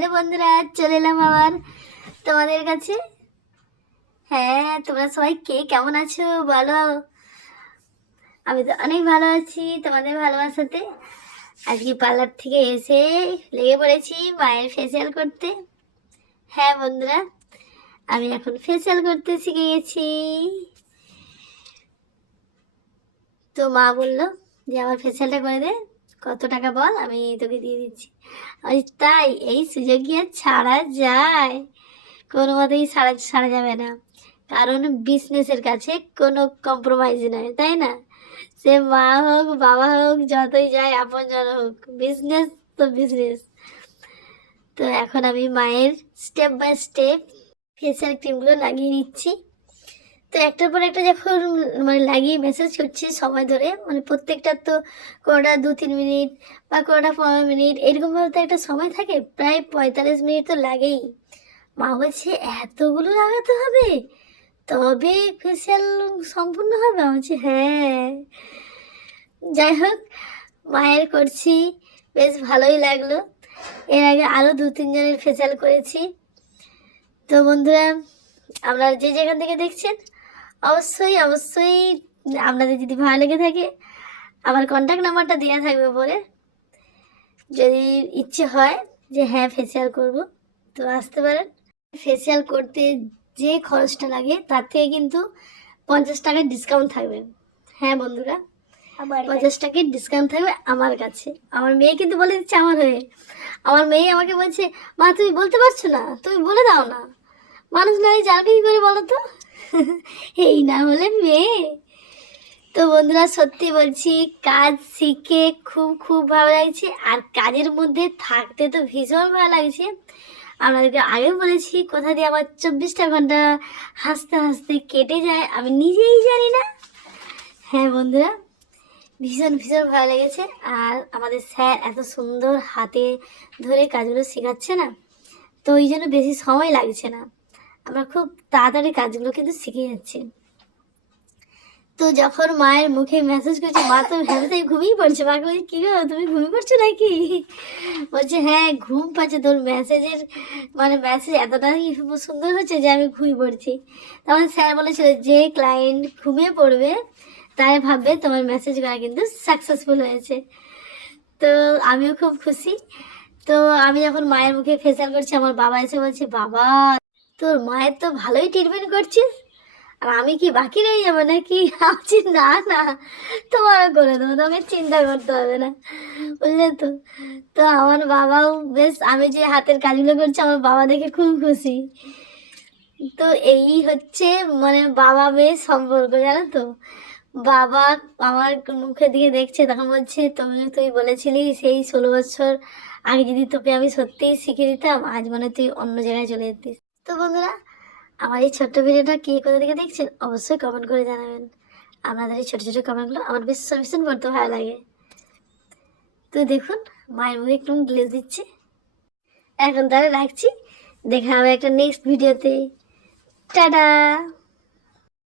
Hello বন্ধুরা, চলে এলাম আবার তোমাদের কাছে। হ্যাঁ তোমরা সবাই কে? কেমন আছো? বলো। আমি তো অনেক ভালো আছি, তোমাদের ভালোবাসাতে। আজকে পার্লার থেকে এসে লেগে পড়েছি মায়ের ফেসিয়াল করতে। হ্যাঁ বন্ধুরা, আমি এখন ফেসিয়াল করতে শিখে গেছি তো মা বলল যে, আমার ফেসিয়ালটা করে দে। কত টাকা বল? আমি তোকে দিয়ে দিচ্ছি। ওই তাই, এই সুযোগ আর ছাড়া যায়। কোনো মতেই ছাড়া ছাড়া যাবে না। কারণ বিজনেসের কাছে কোনো কম্প্রোমাইজ নয় তাই না? সে মা হোক, বাবা হোক, যতই যায় আপনজন হোক বিজনেস তো বিজনেস তো এখন আমি মায়ের স্টেপ বাই স্টেপ ফেসিয়াল ক্রিমগুলো লাগিয়ে নিচ্ছি। তো একটার পর একটা যখন মানে লাগিয়ে মেসেজ করছি সময় ধরে মানে প্রত্যেকটার তো কোনোটা দু, তিন মিনিট বা কোনোটা পনেরো মিনিট এরকমভাবে তো একটা সময় থাকে, প্রায় পঁয়তাল্লিশ মিনিট তো লাগেই। মা বলছে, এতগুলো লাগাতে হবে? তবে ফেসিয়াল সম্পূর্ণ হবে? বলছি হ্যাঁ। যাই হোক, মায়ের করছি, বেশ ভালোই লাগল। এর আগে আরও দু তিনজনের ফেসিয়াল করেছি। তো বন্ধুরা, আপনারা যে যেখান থেকে দেখছেন অবশ্যই অবশ্যই আপনাদের যদি ভালো লেগে থাকে আমার কন্ট্যাক্ট নাম্বারটা দেওয়া থাকবে পরে যদি ইচ্ছে হয় যে হ্যাঁ ফেসিয়াল করব তো আসতে পারেন। ফেসিয়াল করতে যে খরচটা লাগে তার থেকে কিন্তু পঞ্চাশ টাকার ডিসকাউন্ট থাকবে। হ্যাঁ বন্ধুরা পঞ্চাশ টাকার ডিসকাউন্ট থাকবে আমার কাছে। আমার মেয়ে কিন্তু বলে দিচ্ছে আমার হয়ে। আমার মেয়ে আমাকে বলছে মা তুমি বলতে পারছ না তুমি বলে দাও না। মানুষ নয় যাকে কি করে বলো তো। এই না হলে মেয়ে। তো বন্ধুরা, সত্যি বলছি, কাজ শিখে খুব খুব ভালো লাগছে। আর কাজের মধ্যে থাকতে তো ভীষণ ভালো লাগছে। আপনাদেরকে আগে বলেছি, কোথা দিয়ে আমার চব্বিশটা ঘণ্টা হাসতে হাসতে কেটে যায়, আমি নিজেই জানি না। হ্যাঁ বন্ধুরা, ভীষণ ভীষণ ভালো লেগেছে। আর আমাদের স্যার এত সুন্দর হাতে ধরে কাজগুলো শেখাচ্ছে না, তো ওই জন্য বেশি সময় লাগছে না। আমরা খুব তাড়াতাড়ি কাজগুলো কিন্তু শিখে যাচ্ছি। তো যখন মায়ের মুখে মেসেজ করছে, মা তো ভেবে ঘুমিয়ে পড়ছে? মাকে বলছি, কী গো, তুমি ঘুমিয়ে পড়ছো নাকি? বলছে হ্যাঁ ঘুম পাচ্ছে। তোর মেসেজের মানে মেসেজ এতটাই সুন্দর হচ্ছে যে আমি ঘুমিয়ে পড়ছি। তখন স্যার বলেছিল, যে ক্লায়েন্ট ঘুমিয়ে পড়বে, তাই ভাববে তোমার মেসেজ করা কিন্তু সাকসেসফুল হয়েছে। তো আমিও খুব খুশি। তো আমি যখন মায়ের মুখে ফেসিয়াল করছি, আমার বাবা এসে বলছে, বাবা তোর মায়ের তো ভালোই ট্রিটমেন্ট করছিস? আর আমি কি বাকি রয়ে যাব নাকি? ভাবছি না না, তোমারও করে দেবো, তোমাকে চিন্তা করতে হবে না, বুঝলে তো? তো আমার বাবাও বেশ, আমি যে হাতের কাজগুলো করছি, আমার বাবা দেখে খুব খুশি। তো এই হচ্ছে মানে বাবা মেয়ে সম্পর্ক, জানো তো? বাবা আমার মুখের দিকে দেখছে, তখন বলছে তুমি তুই বলেছিলি সেই ষোলো বছর আগে যদি তোকে আমি সত্যিই শিখে দিতাম, আজ মানে তুই অন্য জায়গায় চলে যেতিস। তো বন্ধুরা, আমার এই ছোট্ট ভিডিওটা কে কোথা থেকে দেখছেন, অবশ্যই কমেন্ট করে জানাবেন। আপনাদের এই ছোটো ছোটো কমেন্টগুলো আমার বেশ ভীষণ করতে ভালো লাগে। তো দেখুন, মায়ের মুখে একটু গ্লেজ দিচ্ছে। এখন তাহলে রাখছি। দেখা হবে একটা নেক্সট ভিডিওতে টাটা!